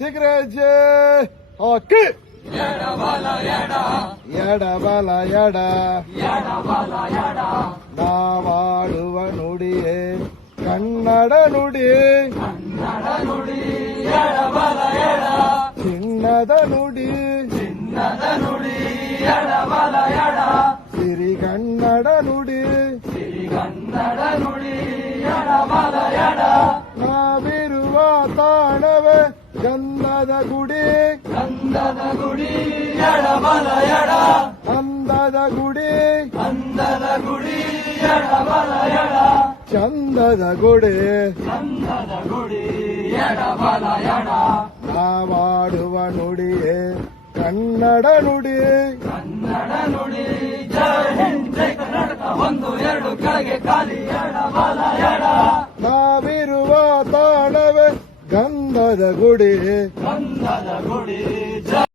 ಸಿಗರೇಜೆ ಹಾಕಿ ಎಡಬಲ ಎಡ ನಾವಾಡುವ ನುಡಿಯೇ ಕನ್ನಡ ನುಡಿ ಚಿನ್ನದ ನುಡಿ ಸಿರಿಗನ್ನಡ ನುಡಿ ನಾವಿರುವ ತಾಣವೇ ಗಂಧದ ಗುಡಿ ಅಂದದ ಗುಡಿ ಚಂದದ ಗುಡಿ ನಾವಾಡುವ ನುಡಿಯೇ ಕನ್ನಡ ನುಡಿ ನಾವಿರುವ ತಾಣವೇ ಗಂಧದ ಗುಡಿ